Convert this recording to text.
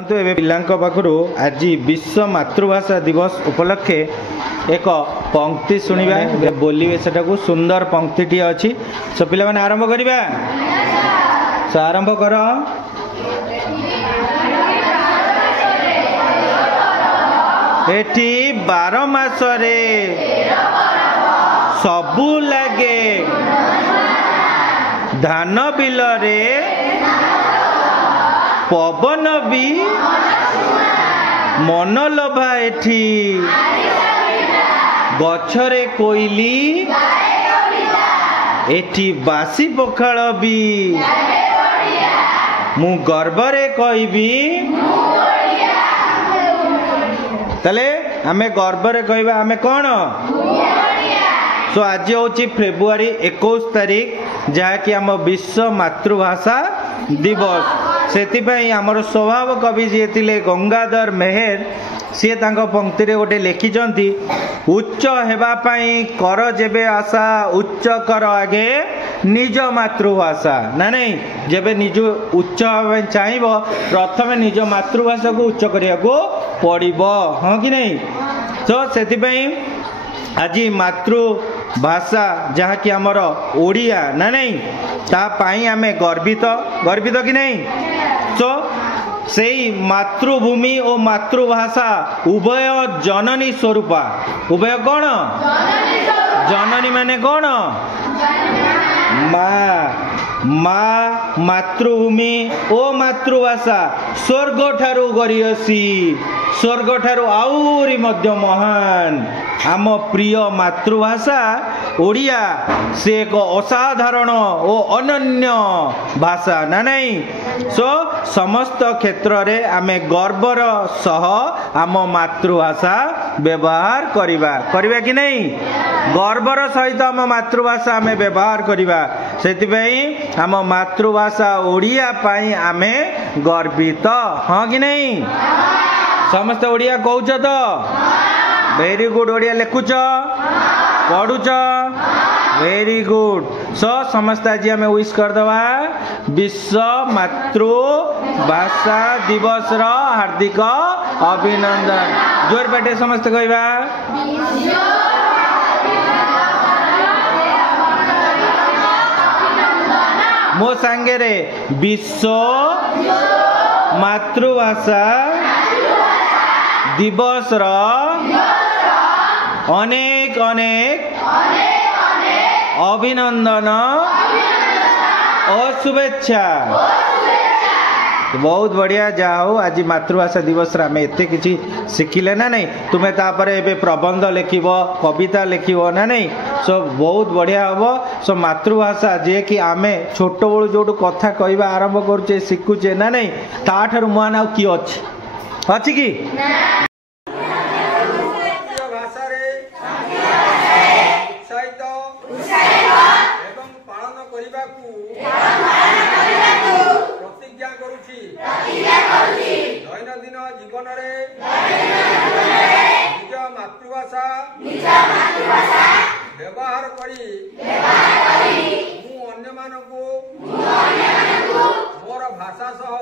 एबे पिलांक पाखरु आज विश्व मातृभाषा दिवस उपलक्षे एक पंक्ति शुणा बोलिए सेटा को सुंदर पंक्ति अच्छी सो पिला माने आरंभ करिबा सो आरंभ कर एठी 12 मासरे सबु लागे धान बिल रे पवन भी मन लभा एठी गछरे कोइली एठी बासी पखाल भी मु गर्वरे कहबी तले आमे गर्वरे कहबा आमे कोन सो आज होची फेब्रुआरी 21 तारीख जहाँकि आम विश्व मातृभाषा दिवस से आमर स्वभाव कवि जी थे गंगाधर मेहर सी पंक्ति रे गोटे लिखिंट उच्च हेबापाई कर जेबे आशा उच्च कर आगे निज मातृभाषा ना नहीं जेबे निज उच्च चाहिए प्रथम निज मातृभाषा को उच्च करिया को पड़िबो हाँ कि नहीं तो से आज मातृभाषा जहाँ कि आमर ओडिया ना नहीं तापाई आमे गर्वित गर्वित कि नहीं तो से मातृभूमि और मातृभाषा उभय जननी स्वरूपा उभय कौन जननी माने कौन माँ मातृभूमि ओ मातृभाषा स्वर्ग ठारू गरियसी स्वर्ग ठारू आउरी मध्य महान आम प्रिय मातृभाषा ओडिया से एक असाधारण और अनन्य भाषा ना नहीं सो समस्त क्षेत्र रे आमे गर्वर सह आम मातृभाषा व्यवहार करिबा कि नहीं गर्वर सहित आम मातृभाषा आमे व्यवहार करिबा सेतिबेई आम मातृभाषा ओडिया पाई आमे गर्वित हाँ कि नहीं समस्त ओडिया कहूच तो वेरी गुड ओडिया लिखुच पढ़ुच वेरी गुड सो समस्त आज आम विश करदवा विश्व मातृभाषा दिवस रो हार्दिक अभिनंदन जोर बाटे समस्त कहवा मो सांगे रे विश्व मातृभाषा दिवस रो अनेक अनेक अभिनंदन और शुभेच्छा बहुत बढ़िया जा हो आज मातृभाषा दिवस आम एत कि शिखिले ना नहीं तुम्हें तापर एबे प्रबंध लिखब कविता लिखब ना नहीं सो बहुत बढ़िया हम सो मातृभाषा जे कि आमे छोट बड़ू जो कथा कहवा आरंभ करुचे शिखुचे ना नहीं ताठार महान आ किए अच्छी कि दैनंदिन जीवन निज मातृभाषा व्यवहार करी अन्य मानकु मोर भाषा सह